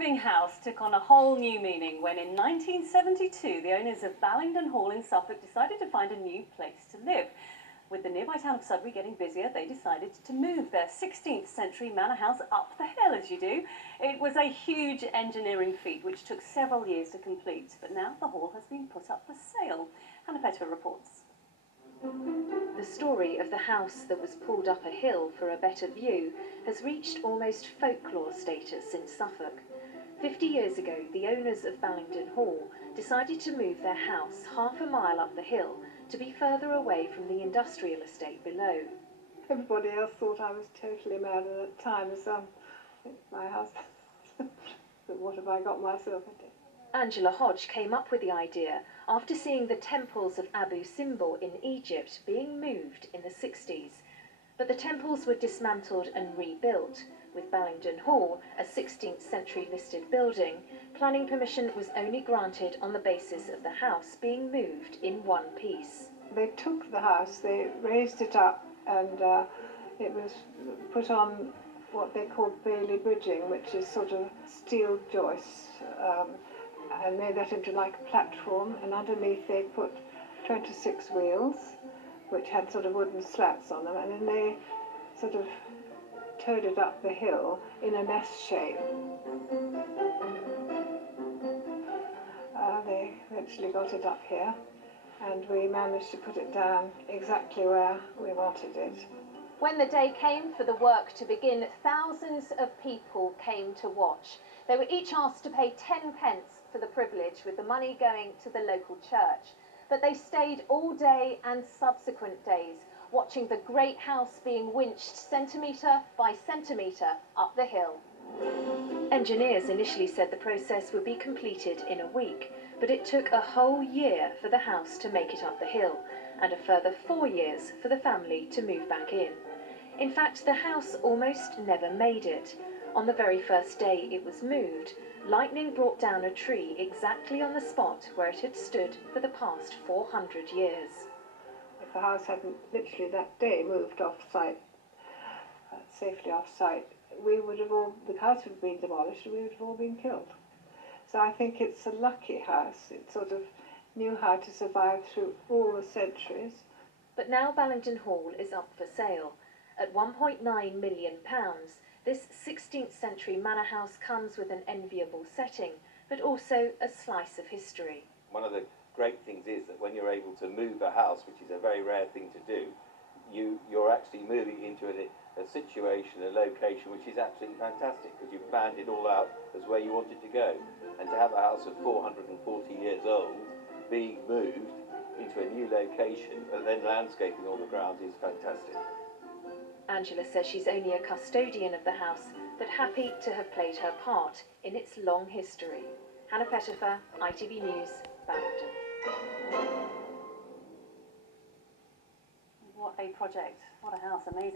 moving house took on a whole new meaning when in 1972 the owners of Ballingdon Hall in Suffolk decided to find a new place to live. With the nearby town of Sudbury getting busier, they decided to move their 16th century manor house up the hill, as you do. It was a huge engineering feat which took several years to complete, but now the hall has been put up for sale. PETTIFER reports. The story of the house that was pulled up a hill for a better view has reached almost folklore status in Suffolk. 50 years ago, the owners of Ballingdon Hall decided to move their house half a mile up the hill to be further away from the industrial estate below. Everybody else thought I was totally mad at the time, so my husband, but what have I got myself into? Angela HODGE came up with the idea after seeing the temples of Abu Simbel in Egypt being moved in the 60s. But the temples were dismantled and rebuilt. With Ballingdon Hall, a 16th century listed building, planning permission was only granted on the basis of the house being moved in one piece. They took the house, they raised it up, and it was put on what they called Bailey bridging, which is sort of steel joists, and made that into like a platform, and underneath they put 26 wheels, which had sort of wooden slats on them, and then they sort of towed it up the hill in an S shape. They eventually got it up here, and we managed to put it down exactly where we wanted it. When the day came for the work to begin, thousands of people came to watch. They were each asked to pay 10 pence for the privilege, with the money going to the local church. But they stayed all day and subsequent days, watching the great house being winched centimetre by centimetre up the hill. Engineers initially said the process would be completed in a week, but it took a whole year for the house to make it up the hill, and a further 4 years for the family to move back in. In fact, the house almost never made it. On the very first day it was moved, lightning brought down a tree exactly on the spot where it had stood for the past 400 years. If the house hadn't literally that day moved off-site, safely off-site, the house would have been demolished and we would have all been killed. So I think it's a lucky house. It sort of knew how to survive through all the centuries. But now Ballingdon Hall is up for sale. At £1.9 million, this 16th century manor house comes with an enviable setting, but also a slice of history. One of the great things is that when you're able to move a house, which is a very rare thing to do, you're actually moving into a situation, a location which is absolutely fantastic, because you've planned it all out as where you want it to go. And to have a house of 440 years old being moved into a new location and then landscaping all the grounds is fantastic. Angela says she's only a custodian of the house, but happy to have played her part in its long history. PETTIFER, ITV News, Ballingdon. What a project, what a house, amazing.